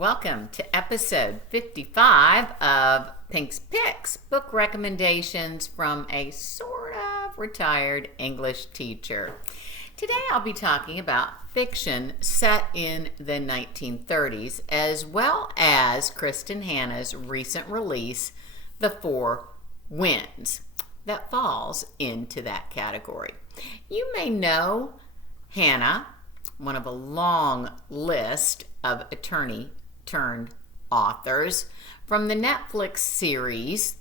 Welcome to episode 55 of Pink's Picks, book recommendations from a sort of retired English teacher. Today I'll be talking about fiction set in the 1930s, as well as Kristin Hannah's recent release, The Four Winds, that falls into that category. You may know Hannah, one of a long list of attorney-turned-authors, from the Netflix series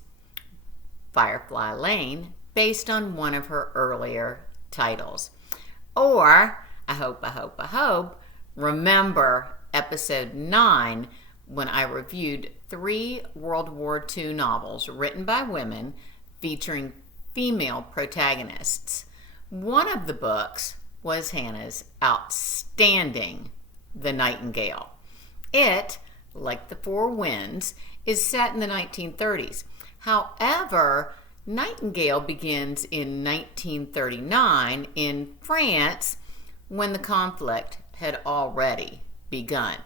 Firefly Lane, based on one of her earlier titles. Or, I hope, remember episode 9 when I reviewed 3 World War II novels written by women featuring female protagonists. One of the books was Hannah's outstanding The Nightingale. It, like The Four Winds, is set in the 1930s. However, Nightingale begins in 1939 in France when the conflict had already begun.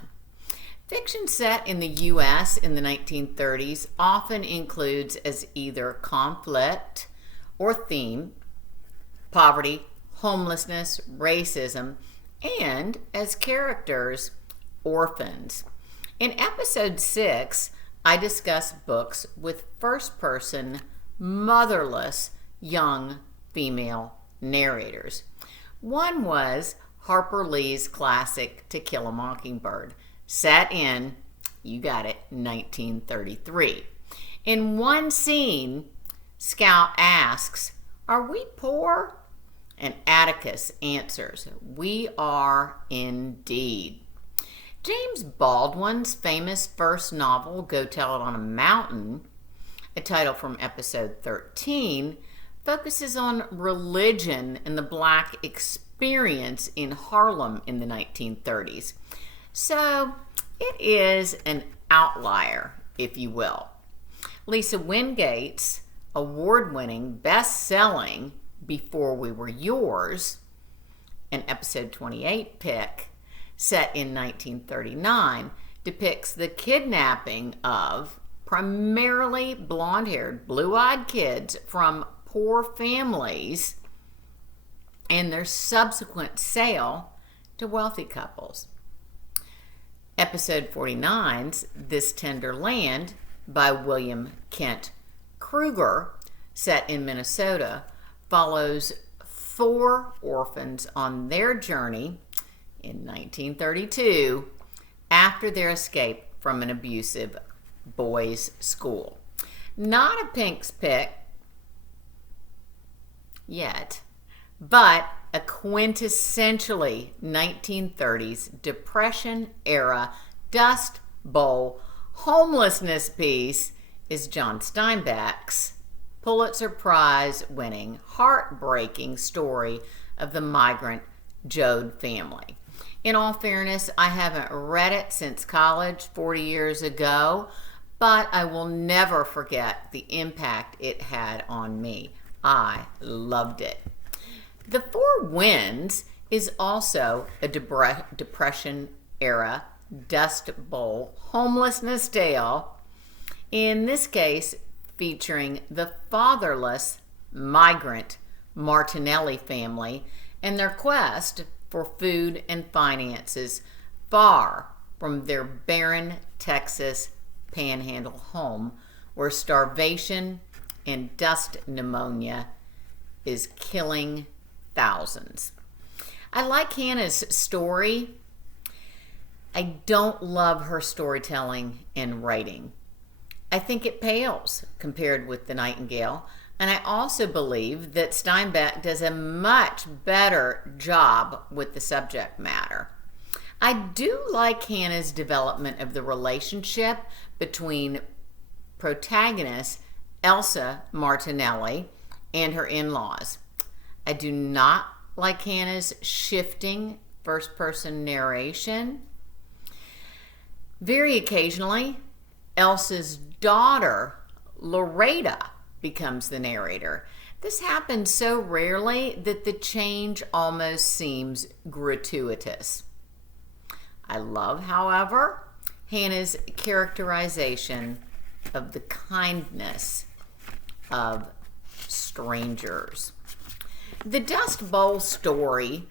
Fiction set in the U.S. in the 1930s often includes as either conflict or theme, poverty, homelessness, racism, and as characters, orphans. In episode 6, I discuss books with first-person, motherless, young female narrators. One was Harper Lee's classic To Kill a Mockingbird, set in, you got it, 1933. In one scene, Scout asks, "Are we poor?" And Atticus answers, "We are indeed." James Baldwin's famous first novel, Go Tell It on a Mountain, a title from episode 13, focuses on religion and the Black experience in Harlem in the 1930s. So it is an outlier, if you will. Lisa Wingate's award-winning, best-selling Before We Were Yours, an episode 28 pick, set in 1939, depicts the kidnapping of primarily blonde-haired, blue-eyed kids from poor families and their subsequent sale to wealthy couples. Episode 49's This Tender Land by William Kent Kreuger, set in Minnesota, follows 4 orphans on their journey in 1932 after their escape from an abusive boys' school. Not a Pink's pick yet, but a quintessentially 1930s Depression-era Dust Bowl homelessness piece is John Steinbeck's Pulitzer Prize-winning, heartbreaking story of the migrant Joad family. In all fairness, I haven't read it since college 40 years ago, but I will never forget the impact it had on me. I loved it. The Four Winds is also a Depression-era Dust Bowl homelessness tale, in this case featuring the fatherless migrant Martinelli family and their quest for food and finances far from their barren Texas panhandle home, where starvation and dust pneumonia is killing thousands. I like Hannah's story. I don't love her storytelling and writing. I think it pales compared with The Nightingale, and I also believe that Steinbeck does a much better job with the subject matter. I do like Hannah's development of the relationship between protagonist Elsa Martinelli and her in-laws. I do not like Hannah's shifting first-person narration. Very occasionally, Elsa's daughter, Loretta, becomes the narrator. This happens so rarely that the change almost seems gratuitous. I love, however, Hannah's characterization of the kindness of strangers. The Dust Bowl story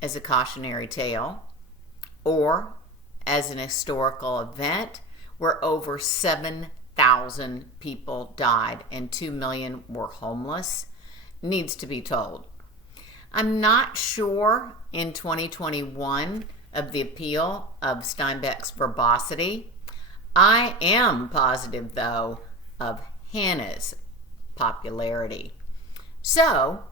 as a cautionary tale or as an historical event where over 7,000 people died and 2 million were homeless needs to be told. I'm not sure in 2021 of the appeal of Steinbeck's verbosity. I am positive, though, of Hannah's popularity. So,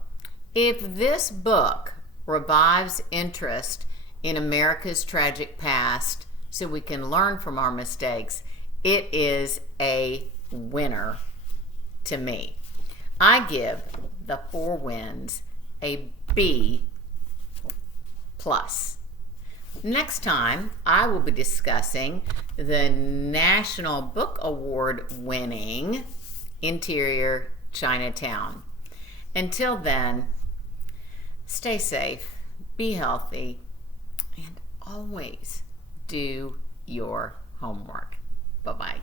if this book revives interest in America's tragic past so we can learn from our mistakes, it is a winner to me. I give The Four Winds a B+. Next time, I will be discussing the National Book Award winning Interior Chinatown. Until then, stay safe, be healthy, and always do your homework. Bye-bye.